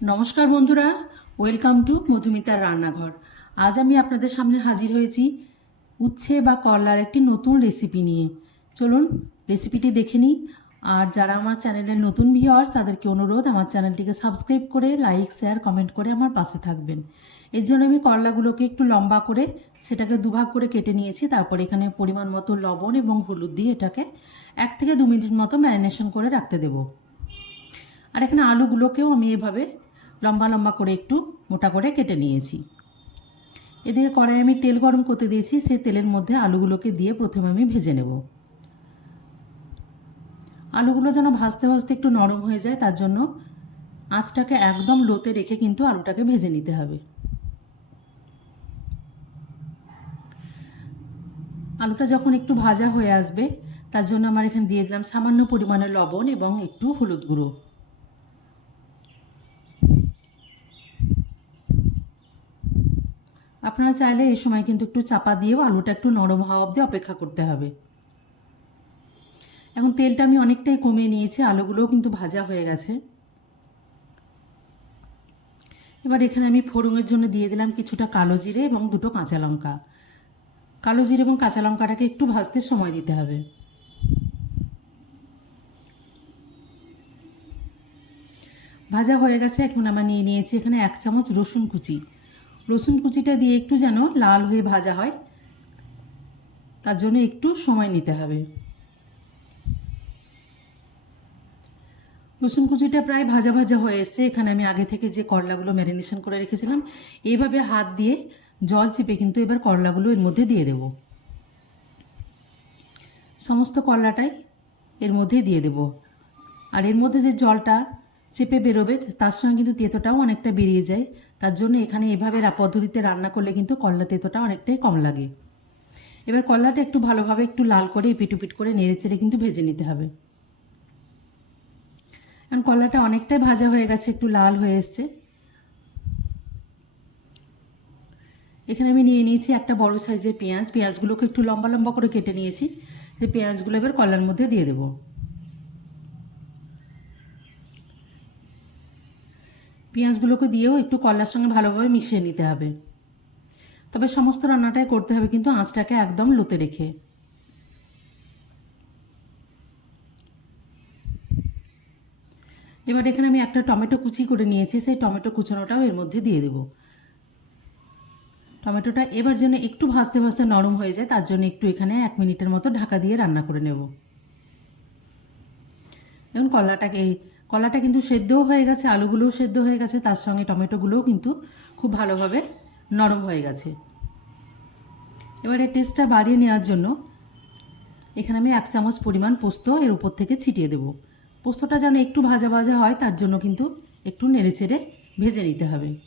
নমস্কার বন্ধুরা welcome to মধুমিতার রান্নাঘর। আজ আমি আপনাদের সামনে হাজির হয়েছি উচ্ছে বা করলার একটি নতুন রেসিপি নিয়ে। চলুন রেসিপিটি দেখে নিই। আর যারা আমার চ্যানেলের নতুন ভিউয়ার্স তাদেরকে অনুরোধ, আমার চ্যানেলটিকে সাবস্ক্রাইব করে লাইক শেয়ার কমেন্ট করে আমার পাশে থাকবেন। এর জন্য আমি করলাগুলোকে একটু লম্বা করে, সেটাকে দুভাগ করে কেটে নিয়েছি। তারপর এখানে পরিমাণ মতো লবণ এবং হলুদ দিয়ে এটাকে এক থেকে দু মিনিট মতো ম্যারিনেশন করে রাখতে দেবো। আর এখানে আলুগুলোকেও আমি এভাবে লম্বা লম্বা করে একটু মোটা করে কেটে নিয়েছি। এদিকে কড়াই আমি তেল গরম করতে দিয়েছি, সেই তেলের মধ্যে আলুগুলোকে দিয়ে প্রথমে আমি ভেজে নেব। আলুগুলো যেন ভাজতে ভাজতে একটু নরম হয়ে যায়, তার জন্য আঁচটাকে একদম লোতে রেখে কিন্তু আলুটাকে ভেজে নিতে হবে। আলুটা যখন একটু ভাজা হয়ে আসবে, তার জন্য আমার এখানে দিয়ে দিলাম সামান্য পরিমাণে লবণ এবং একটু হলুদ গুঁড়ো। আপনারা চাইলে এই সময় কিন্তু একটু চাপা দিয়েও আলুটা একটু নরম হওয়া অবধি অপেক্ষা করতে হবে। এখন তেলটা আমি অনেকটাই কমিয়ে নিয়েছি, আলুগুলোও কিন্তু ভাজা হয়ে গেছে। এবার এখানে আমি ফোড়নের জন্য দিয়ে দিলাম কিছুটা কালো জিরে এবং দুটো কাঁচা লঙ্কা। কালো জিরে এবং কাঁচা লঙ্কাটাকে একটু ভাজতে সময় দিতে হবে। ভাজা হয়ে গেছে, এখন আমরা নিয়ে নিয়েছি এখানে এক চামচ রসুন কুচি। রসুন কুচিটা দিয়ে একটু যেন লাল হয়ে ভাজা হয়। তার জন্য একটু সময় নিতে হবে। রসুন কুচিটা প্রায় ভাজা ভাজা হয়ে এসছে। এখানে আমি আগে থেকে যে করলাগুলো ম্যারিনেশন করে রেখেছিলাম, এইভাবে হাত দিয়ে জল চেপে কিন্তু এবার করলাগুলো এর মধ্যে দিয়ে দেব। সমস্ত করলাটাই এর মধ্যে দিয়ে দেব। আর এর মধ্যে যে জলটা চেপে বেরোবে, তার সঙ্গে কিন্তু তেঁতোটাও অনেকটা বেরিয়ে যায়। তার জন্য এখানে এভাবে পদ্ধতিতে রান্না করলে কিন্তু করলা তেঁতোটা অনেকটাই কম লাগে। এবার করলাটা একটু ভালোভাবে একটু লাল করে এপিটুপিট করে নেড়ে চেড়ে কিন্তু ভেজে নিতে হবে। কারণ কলাটা অনেকটাই ভাজা হয়ে গেছে, একটু লাল হয়ে এসছে। এখানে আমি নিয়ে নিয়েছি একটা বড় সাইজের পেঁয়াজ। পেঁয়াজগুলোকে একটু লম্বা লম্বা করে কেটে নিয়েছি। যে পেঁয়াজগুলো এবার কলার মধ্যে দিয়ে দেবো। পেঁয়াজগুলোকে দিয়েও একটু কলার সঙ্গে ভালোভাবে মিশিয়ে নিতে হবে। তবে সমস্ত রান্নাটাই করতে হবে, কিন্তু আঁচটাকে একদম লোতে রেখে। এবার এখানে আমি একটা টমেটো কুচি করে নিয়েছি, সেই টমেটো কুচানোটাও এর মধ্যে দিয়ে দেব। টমেটোটা এবার যেন একটু ভাজতে ভাজতে নরম হয়ে যায়, তার জন্য একটু এখানে এক মিনিটের মতো ঢাকা দিয়ে রান্না করে নেব। দেখুন, কলাটাকে এই কলাটা কিন্তু সেদ্ধও হয়ে গেছে, আলুগুলোও সেদ্ধ হয়ে গেছে, তার সঙ্গে টমেটোগুলোও কিন্তু খুব ভালোভাবে নরম হয়ে গেছে। এবারে টেস্টটা বাড়িয়ে নেওয়ার জন্য এখানে আমি এক চামচ পরিমাণ পোস্ত এর উপর থেকে ছিটিয়ে দেব। পোস্তটা যেন একটু ভাজা ভাজা হয়, তার জন্য কিন্তু একটু নেড়ে ভেজে নিতে হবে।